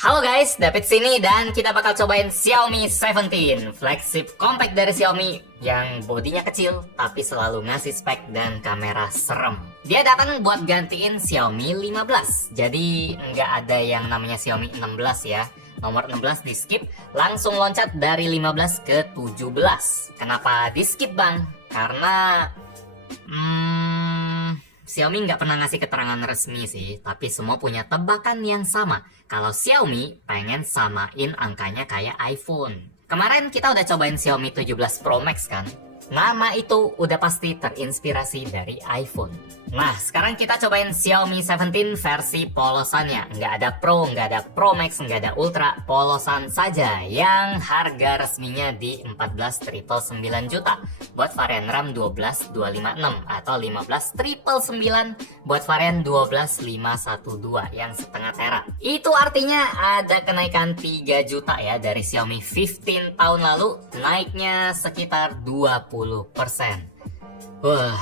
Halo guys, David sini dan kita bakal cobain Xiaomi 17 flagship compact dari Xiaomi yang bodinya kecil tapi selalu ngasih spek dan kamera serem. Dia datang buat gantiin Xiaomi 15. Jadi nggak ada yang namanya Xiaomi 16 ya. Nomor 16 di skip, langsung loncat dari 15 ke 17. Kenapa di skip bang? Karena Xiaomi nggak pernah ngasih keterangan resmi sih, tapi semua punya tebakan yang sama. Kalau Xiaomi pengen samain angkanya kayak iPhone. Kemarin kita udah cobain Xiaomi 17 Pro Max kan? Nama itu udah pasti terinspirasi dari iPhone. Nah, sekarang kita cobain Xiaomi 17 versi polosannya. Nggak ada Pro, nggak ada Pro Max, nggak ada Ultra, polosan saja. Yang harga resminya di 14.999 juta. Buat varian RAM 12256 atau 15.999 buat varian 12512 yang setengah tera. Itu artinya ada kenaikan 3 juta ya dari Xiaomi 15 tahun lalu, naiknya sekitar 20%. Wah,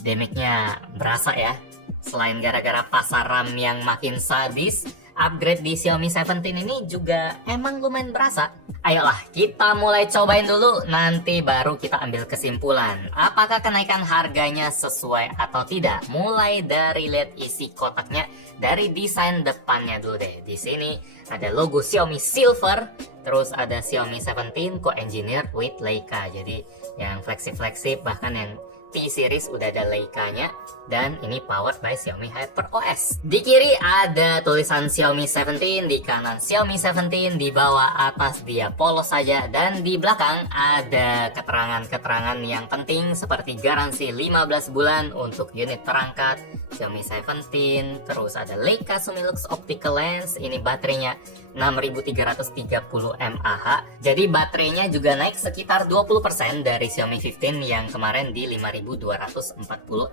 damage-nya berasa ya. Selain gara-gara pasar RAM yang makin sadis, upgrade di Xiaomi 17 ini juga emang lumayan berasa. Ayolah, kita mulai cobain dulu, nanti baru kita ambil kesimpulan. Apakah kenaikan harganya sesuai atau tidak? Mulai dari lihat isi kotaknya, dari desain depannya dulu deh. Di sini ada logo Xiaomi Silver, terus ada Xiaomi 17 co-engineered with Leica. Jadi yang flagship bahkan yang P-series udah ada Leica-nya, dan ini powered by Xiaomi HyperOS. Di kiri ada tulisan Xiaomi 17, di kanan Xiaomi 17, di bawah atas dia polos saja, dan di belakang ada keterangan-keterangan yang penting seperti garansi 15 bulan untuk unit terangkat Xiaomi 17, terus ada Leica Summilux Optical Lens, ini baterainya 6330 mAh. Jadi baterainya juga naik sekitar 20% dari Xiaomi 15 yang kemarin di 5240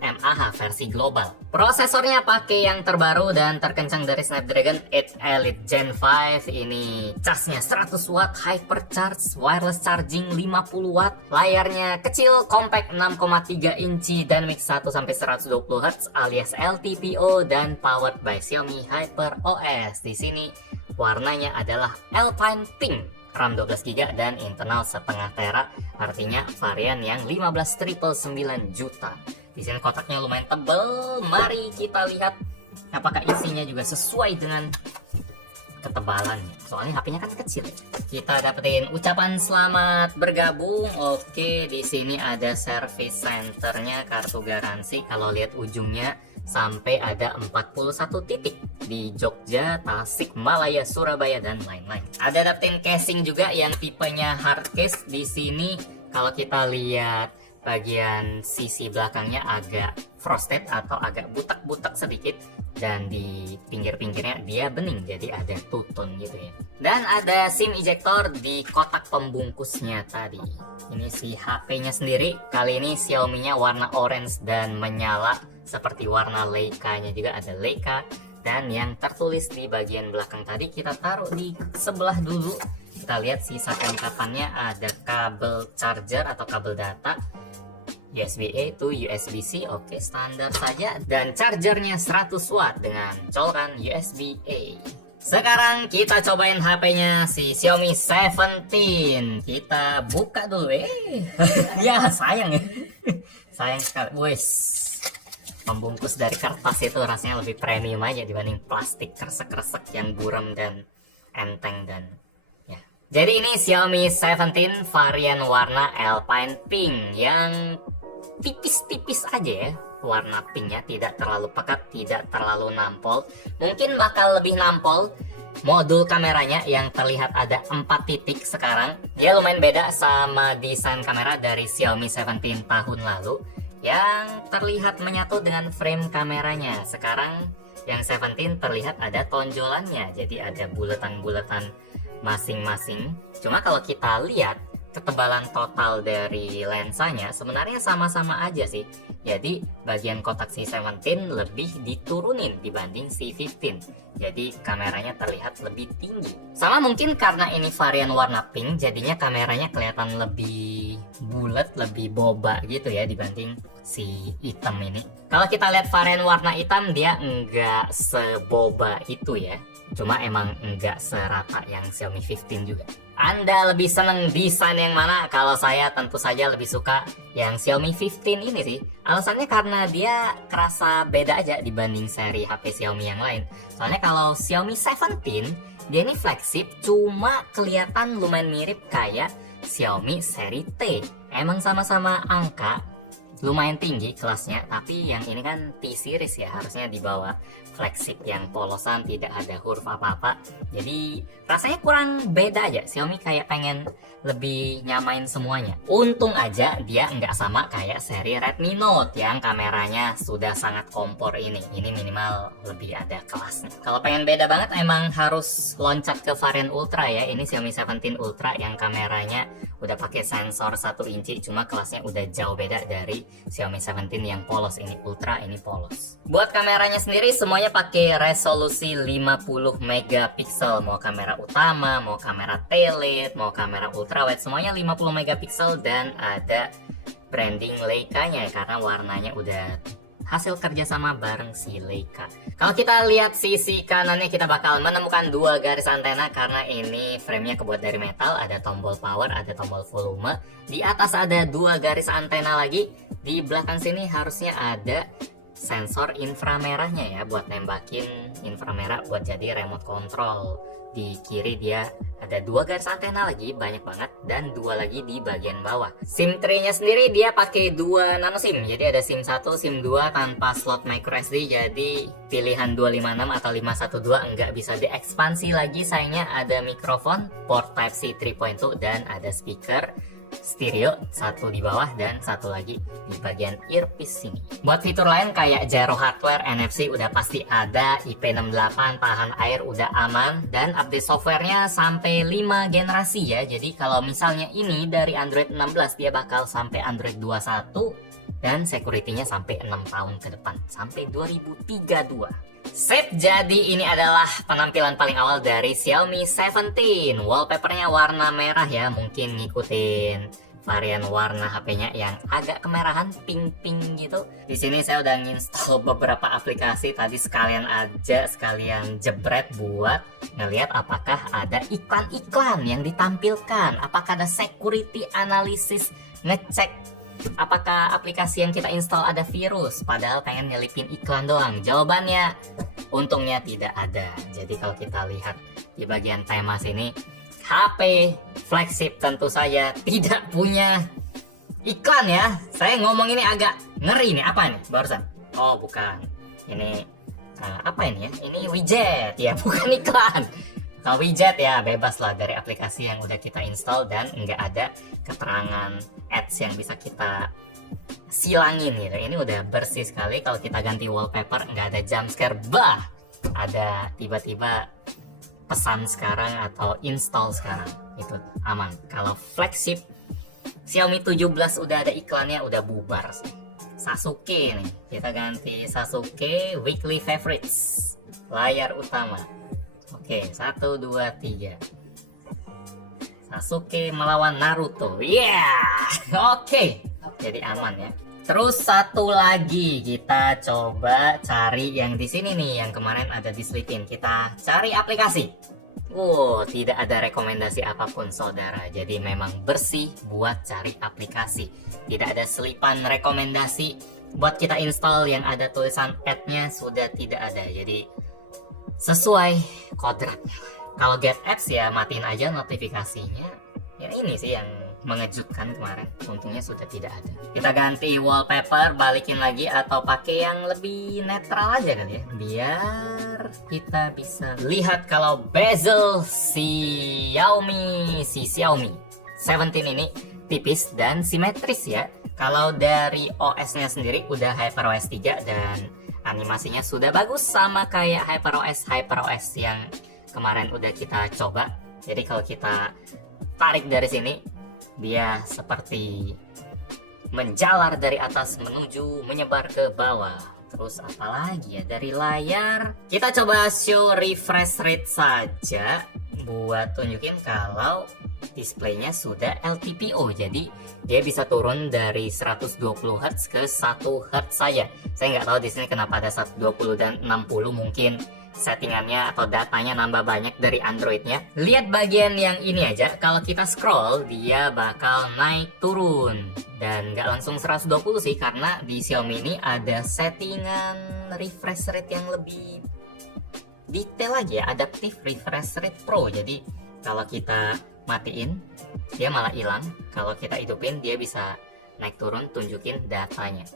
mAh versi global. Prosesornya pakai yang terbaru dan terkencang dari Snapdragon 8 Elite Gen 5. Ini charge-nya 100 watt, hypercharge, wireless charging 50 watt. Layarnya kecil, compact 6,3 inci dan mix 1 sampai 120 Hz alias LTPO dan powered by Xiaomi HyperOS. Di sini warnanya adalah Alpine Pink, RAM 12GB dan internal setengah tera, artinya varian yang 15.999 juta. Di sini kotaknya lumayan tebal. Mari kita lihat apakah isinya juga sesuai dengan ketebalannya. Soalnya HP-nya kan kecil. Kita dapetin ucapan selamat bergabung. Oke, di sini ada service centernya, kartu garansi. Kalau lihat ujungnya sampai ada 41 titik di Jogja, Tasik, Malaya, Surabaya dan lain-lain. Ada dapetin casing juga yang tipenya hard case. Di sini kalau kita lihat bagian sisi belakangnya agak frosted atau agak butak-butak sedikit, dan di pinggir-pinggirnya dia bening, jadi ada tutun gitu ya. Dan ada SIM ejector di kotak pembungkusnya tadi. Ini si HP-nya sendiri, kali ini Xiaomi-nya warna orange dan menyala seperti warna Leica-nya, juga ada Leica. Dan yang tertulis di bagian belakang tadi kita taruh di sebelah dulu. Kita lihat sisa kelengkapannya, ada kabel charger atau kabel data, USB-A to USB-C, oke standar saja, dan chargernya 100 watt dengan colokan USB-A. Sekarang kita cobain HP-nya si Xiaomi 17. Kita buka dulu ya, sayang ya. Sayang sekali. Wes, pembungkus dari kertas itu rasanya lebih premium aja dibanding plastik kresek-kresek yang buram dan enteng dan ya. Jadi ini Xiaomi 17 varian warna Alpine Pink yang tipis-tipis aja ya. Warna pinknya tidak terlalu pekat, tidak terlalu nampol. Mungkin bakal lebih nampol modul kameranya yang terlihat ada 4 titik sekarang. Dia lumayan beda sama desain kamera dari Xiaomi 17 tahun lalu yang terlihat menyatu dengan frame kameranya. Sekarang yang 17 terlihat ada tonjolannya, jadi ada buletan-buletan masing-masing. Cuma kalau kita lihat ketebalan total dari lensanya sebenarnya sama-sama aja sih. Jadi bagian kotak si 17 lebih diturunin dibanding si 15. Jadi kameranya terlihat lebih tinggi. Sama mungkin karena ini varian warna pink, jadinya kameranya kelihatan lebih bulat, lebih boba gitu ya dibanding si hitam ini. Kalau kita lihat varian warna hitam, dia enggak seboba itu ya. Cuma emang nggak serata yang Xiaomi 15 juga. Anda lebih seneng desain yang mana? Kalau saya tentu saja lebih suka yang Xiaomi 15 ini sih. Alasannya karena dia kerasa beda aja dibanding seri HP Xiaomi yang lain. Soalnya kalau Xiaomi 17, dia ini flagship, cuma kelihatan lumayan mirip kayak Xiaomi seri T. Emang sama-sama angka, lumayan tinggi kelasnya, tapi yang ini kan T series ya, harusnya di bawah flagship yang polosan, tidak ada huruf apa-apa. Jadi rasanya kurang beda aja. Xiaomi kayak pengen lebih nyamain semuanya. Untung aja dia nggak sama kayak seri Redmi Note yang kameranya sudah sangat kompor ini. Ini minimal lebih ada kelasnya. Kalau pengen beda banget emang harus loncat ke varian Ultra ya. Ini Xiaomi 17 Ultra yang kameranya udah pakai sensor 1 inci, cuma kelasnya udah jauh beda dari Xiaomi 17 yang polos. Ini Ultra, ini polos. Buat kameranya sendiri semuanya pakai resolusi 50 megapiksel. Mau kamera utama, mau kamera telet, mau kamera ultrawide, semuanya 50 megapiksel dan ada branding Leica-nya karena warnanya udah hasil kerjasama bareng si Leica. Kalau kita lihat sisi kanannya, kita bakal menemukan 2 garis antena karena ini framenya kebuat dari metal. Ada tombol power, ada tombol volume. Di atas ada 2 garis antena lagi. Di belakang sini harusnya ada sensor inframerahnya ya, buat nembakin inframerah buat jadi remote control. Di kiri dia ada 2 garis antena lagi, banyak banget, dan 2 lagi di bagian bawah. SIM tray-nya sendiri dia pakai 2 nano SIM, jadi ada SIM 1, SIM 2 tanpa slot micro SD, jadi pilihan 256 atau 512 nggak bisa diekspansi lagi. Sayangnya ada mikrofon, port Type-C 3.2, dan ada speaker stereo, 1 di bawah dan 1 lagi di bagian earpiece sini. Buat fitur lain kayak gyro hardware, NFC udah pasti ada, IP68 tahan air udah aman, dan update softwarenya sampai 5 generasi ya. Jadi kalau misalnya ini dari Android 16 dia bakal sampai Android 21 dan security-nya sampai 6 tahun ke depan, sampai 2032. Sip, jadi ini adalah penampilan paling awal dari Xiaomi 17. Wallpapernya warna merah ya, mungkin ngikutin varian warna HP-nya yang agak kemerahan, pink-pink gitu. Di sini saya udah nginstall beberapa aplikasi tadi, sekalian jebret buat ngeliat apakah ada iklan-iklan yang ditampilkan, apakah ada security analysis, ngecek apakah aplikasi yang kita install ada virus, padahal pengen nyelipin iklan doang. Jawabannya untungnya tidak ada. Jadi kalau kita lihat di bagian tema sini, HP flagship tentu saja tidak punya iklan ya. Saya ngomong ini agak ngeri nih. Apa nih barusan? Oh bukan, ini apa ini ya? Ini widget ya, bukan iklan. Kalau widget ya bebas lah dari aplikasi yang udah kita install dan nggak ada keterangan ads yang bisa kita silangin gitu. Ini udah bersih sekali. Kalau kita ganti wallpaper nggak ada jump scare, bah ada tiba-tiba pesan sekarang atau install sekarang, itu aman. Kalau flagship Xiaomi 17 udah ada iklannya, udah bubar sih. Sasuke nih, kita ganti Sasuke weekly favorites, layar utama. Oke, 1, 2, 3. Sasuke melawan Naruto. Oke. Jadi aman ya. Terus satu lagi, kita coba cari yang di sini nih, yang kemarin ada diselipin. Kita cari aplikasi. Tidak ada rekomendasi apapun saudara. Jadi memang bersih buat cari aplikasi. Tidak ada selipan rekomendasi buat kita install yang ada tulisan ad-nya, sudah tidak ada. Jadi sesuai kodratnya. Kalau get apps ya matiin aja notifikasinya. Ya ini sih yang mengejutkan kemarin, untungnya sudah tidak ada. Kita ganti wallpaper, balikin lagi, atau pakai yang lebih netral aja kali ya, biar kita bisa lihat kalau bezel Xiaomi 17 ini tipis dan simetris ya. Kalau dari OS-nya sendiri udah HyperOS 3 dan animasinya sudah bagus sama kayak HyperOS yang kemarin udah kita coba. Jadi kalau kita tarik dari sini, dia seperti menjalar dari atas menuju menyebar ke bawah. Terus apalagi ya dari layar, kita coba show refresh rate saja buat tunjukin kalau displaynya sudah LTPO. Jadi dia bisa turun dari 120 Hz ke 1 Hz saja. Saya nggak tahu di sini kenapa ada 120 dan 60, mungkin settingannya atau datanya nambah banyak dari Androidnya. Lihat bagian yang ini aja, kalau kita scroll dia bakal naik turun. Dan nggak langsung 120 sih, karena di Xiaomi ini ada settingan refresh rate yang lebih detail lagi ya, adaptive refresh rate pro. Jadi kalau kita matiin dia malah hilang, kalau kita hidupin dia bisa naik turun tunjukin datanya.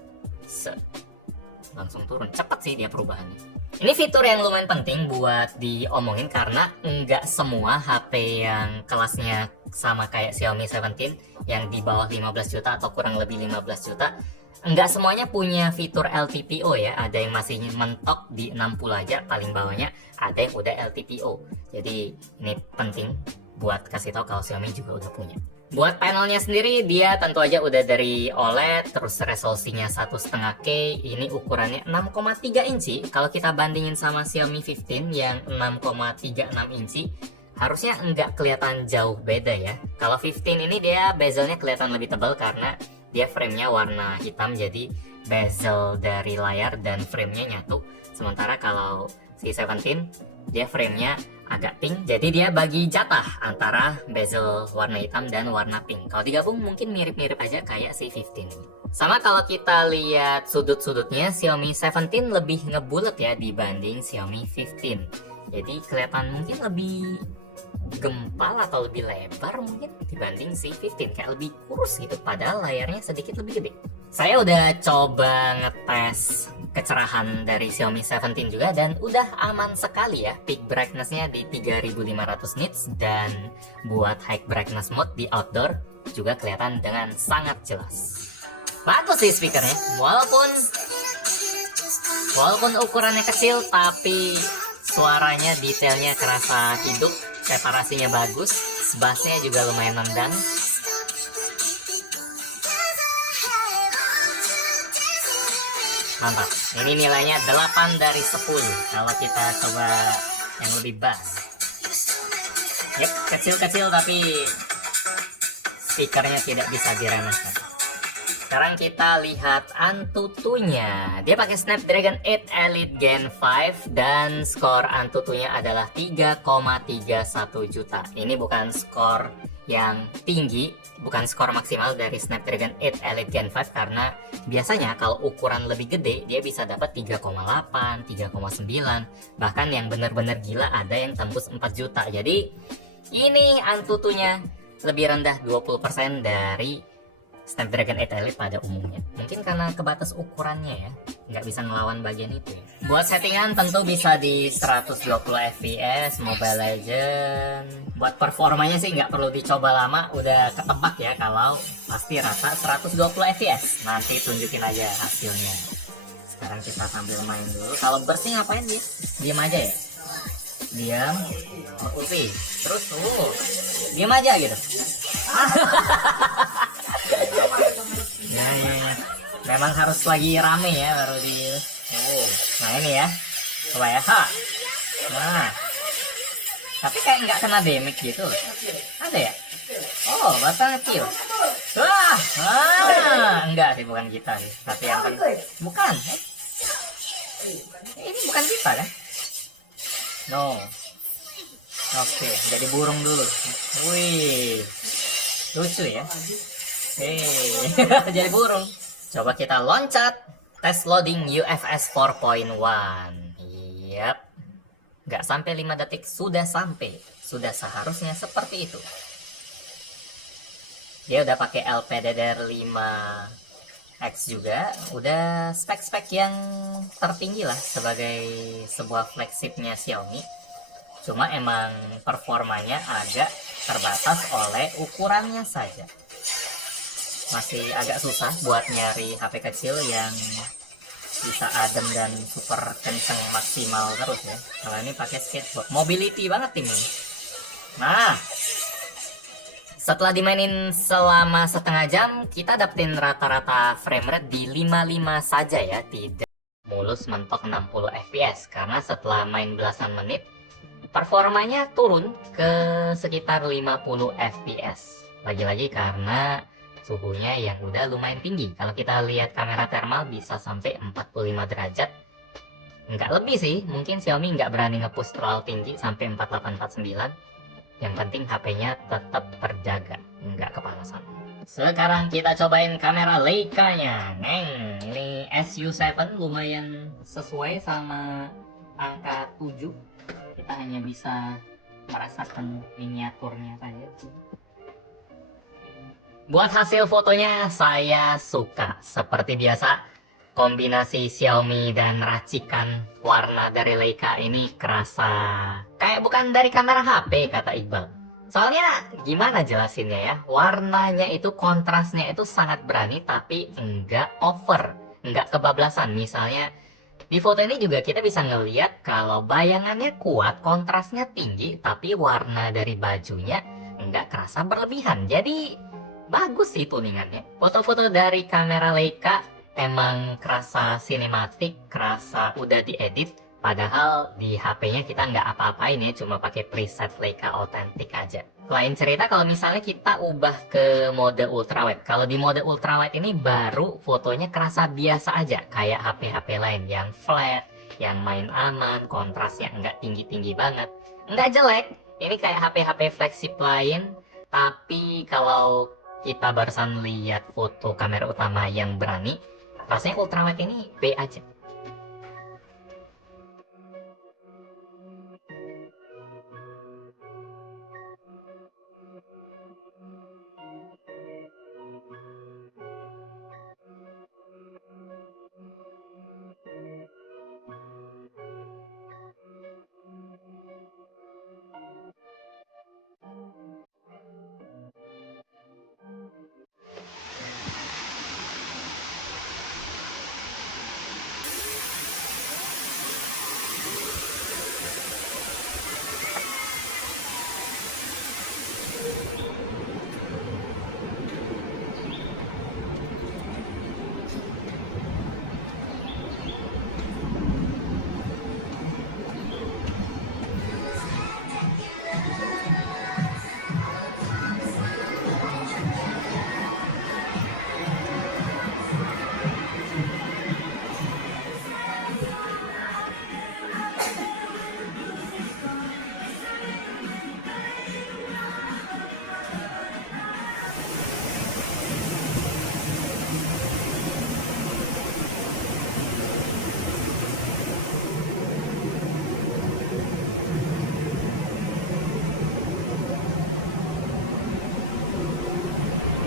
Langsung turun, cepet sih dia perubahannya. Ini fitur yang lumayan penting buat diomongin karena nggak semua HP yang kelasnya sama kayak Xiaomi 17 yang di bawah 15 juta atau kurang lebih 15 juta, nggak semuanya punya fitur LTPO ya. Ada yang masih mentok di 60 aja paling bawahnya, ada yang udah LTPO. Jadi ini penting buat kasih tahu kalau Xiaomi juga udah punya. Buat panelnya sendiri dia tentu aja udah dari OLED, terus resolusinya 1,5K, ini ukurannya 6,3 inci. Kalau kita bandingin sama Xiaomi 15 yang 6,36 inci, harusnya nggak kelihatan jauh beda ya. Kalau 15 ini dia bezelnya kelihatan lebih tebal karena dia framenya warna hitam, jadi bezel dari layar dan framenya nyatu. Sementara kalau si 17 dia framenya agak pink, jadi dia bagi jatah antara bezel warna hitam dan warna pink. Kalau digabung mungkin mirip-mirip aja kayak si 15 ini. Sama kalau kita lihat sudut-sudutnya, Xiaomi 17 lebih ngebulet ya dibanding Xiaomi 15. Jadi kelihatan mungkin lebih gempal atau lebih lebar mungkin dibanding si 15, kayak lebih kurus gitu, padahal layarnya sedikit lebih gede. Saya udah coba ngetes kecerahan dari Xiaomi 17 juga dan udah aman sekali ya. Peak brightness-nya di 3500 nits dan buat high brightness mode di outdoor juga kelihatan dengan sangat jelas. Bagus sih speakernya, walaupun ukurannya kecil tapi suaranya detailnya kerasa hidup, separasinya bagus, bassnya juga lumayan nendang. Mantap. Ini nilainya 8 dari 10 kalau kita coba yang lebih bass. Yep, kecil-kecil tapi speakernya tidak bisa diremehkan. Sekarang kita lihat Antutunya. Dia pakai Snapdragon 8 Elite Gen 5 dan skor Antutunya adalah 3,31 juta. Ini bukan skor yang tinggi, bukan skor maksimal dari Snapdragon 8 Elite Gen 5 karena biasanya kalau ukuran lebih gede dia bisa dapat 3,8, 3,9, bahkan yang benar-benar gila ada yang tembus 4 juta. Jadi ini Antutunya lebih rendah 20% dari Snapdragon 8 Elite pada umumnya. Mungkin karena kebatas ukurannya ya, nggak bisa ngelawan bagian itu ya. Buat settingan tentu bisa di 120 fps Mobile Legend. Buat performanya sih nggak perlu dicoba lama, udah ketebak ya kalau pasti rata 120 fps. Nanti tunjukin aja hasilnya. Sekarang kita sambil main dulu. Kalau bersih ngapain dia? Diam aja ya? Diam, putih. Terus diam aja gitu. Ya. Memang harus lagi rame ya baru di. Nah ini ya, coba ya. Nah, tapi kayak nggak kena damage gitu. Ada ya? Oh, batang kecil. Enggak sih, bukan kita sih. Tapi yang bukan. Ini bukan kita kan? No. Oke, jadi burung dulu. Wih, lucu ya. Jadi burung. Coba kita loncat. Tes loading UFS 4.1. Yap. Nggak sampai 5 detik sudah sampai. Sudah seharusnya seperti itu. Dia udah pakai LPDDR5X juga. Udah spek-spek yang tertinggi lah sebagai sebuah flagshipnya Xiaomi. Cuma emang performanya agak terbatas oleh ukurannya saja. Masih agak susah buat nyari HP kecil yang bisa adem dan super kenceng maksimal terus ya. Kalau ini pakai skateboard, mobility banget ini. Nah, setelah dimainin selama setengah jam, kita dapetin rata-rata frame rate di 55 saja ya, tidak mulus mentok 60 fps. Karena setelah main belasan menit, performanya turun ke sekitar 50 fps. Lagi-lagi karena suhunya yang udah lumayan tinggi. Kalau kita lihat kamera thermal bisa sampai 45 derajat. Nggak lebih sih, mungkin Xiaomi nggak berani nge-push terlalu tinggi sampai 4849. Yang penting HP-nya tetap terjaga, nggak kepanasan. Sekarang kita cobain kamera Leica-nya. Neng, ini SU7 lumayan sesuai sama angka 7. Kita hanya bisa merasakan miniaturnya saja. Buat hasil fotonya saya suka. Seperti biasa, kombinasi Xiaomi dan racikan warna dari Leica ini kerasa kayak bukan dari kamera HP, kata Iqbal. Soalnya gimana jelasinnya ya, warnanya itu kontrasnya itu sangat berani tapi enggak over, enggak kebablasan. Misalnya di foto ini juga kita bisa ngeliat kalau bayangannya kuat, kontrasnya tinggi, tapi warna dari bajunya enggak kerasa berlebihan. Jadi bagus sih tuningannya. Foto-foto dari kamera Leica emang kerasa sinematik, kerasa udah diedit. Padahal di HP-nya kita nggak apa-apain ya, cuma pakai preset Leica otentik aja. Lain cerita kalau misalnya kita ubah ke mode ultrawide. Kalau di mode ultrawide ini baru fotonya kerasa biasa aja, kayak HP-HP lain yang flat, yang main aman, kontrasnya nggak tinggi-tinggi banget. Nggak jelek, ini kayak HP-HP flagship lain, tapi kalau kita barusan lihat foto kamera utama yang berani, rasanya ultrawide ini B aja.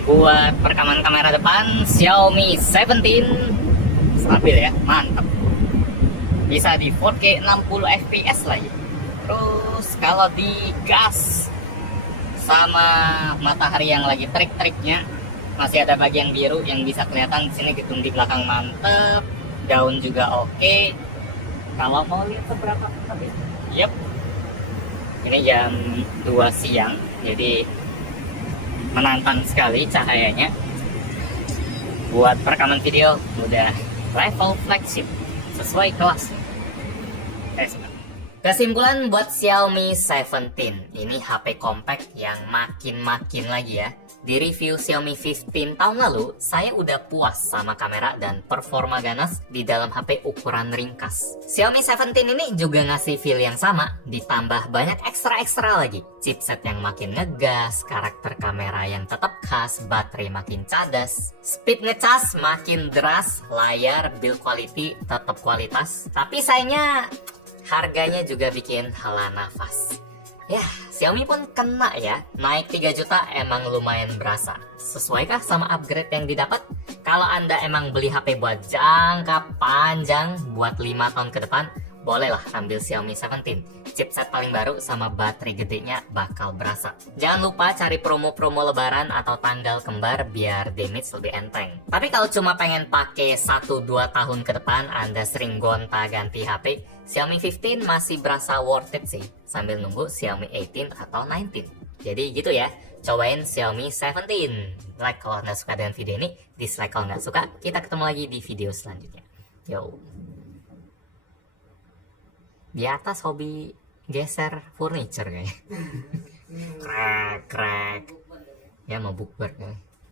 Buat perekaman kamera depan, Xiaomi 17 stabil ya, mantap. Bisa di 4K 60 fps lagi. Terus kalau di gas sama matahari yang lagi trik-triknya, masih ada bagian biru yang bisa kelihatan di sini, gedung di belakang mantep, daun juga oke. Kalau mau lihat seberapa tapi, yep. Ini jam 2 siang, jadi menantang sekali cahayanya. Buat perekaman video udah level flagship sesuai kelas. Kesimpulan buat Xiaomi 17, ini HP compact yang makin lagi ya. Di review Xiaomi 15 tahun lalu, saya udah puas sama kamera dan performa ganas di dalam HP ukuran ringkas. Xiaomi 17 ini juga ngasih feel yang sama, ditambah banyak ekstra-ekstra lagi. Chipset yang makin ngegas, karakter kamera yang tetap khas, baterai makin cadas, speed ngecas makin deras, layar build quality tetap kualitas. Tapi sayangnya harganya juga bikin hela nafas. Ya, Xiaomi pun kena ya. Naik 3 juta emang lumayan berasa. Sesuaikah sama upgrade yang didapat? Kalau Anda emang beli HP buat jangka panjang, buat 5 tahun ke depan, bolehlah ambil Xiaomi 17. Chipset paling baru sama baterai gedenya bakal berasa. Jangan lupa cari promo-promo lebaran atau tanggal kembar biar damage lebih enteng. Tapi kalau cuma pengen pakai 1-2 tahun ke depan, Anda sering gonta-ganti HP, Xiaomi 15 masih berasa worth it sih, sambil nunggu Xiaomi 18 atau 19. Jadi gitu ya, cobain Xiaomi 17. Like kalau Anda suka dengan video ini, dislike kalau nggak suka. Kita ketemu lagi di video selanjutnya. Yo. Di atas hobi geser furniture kayaknya. Krek. Ya mau bukber kayaknya.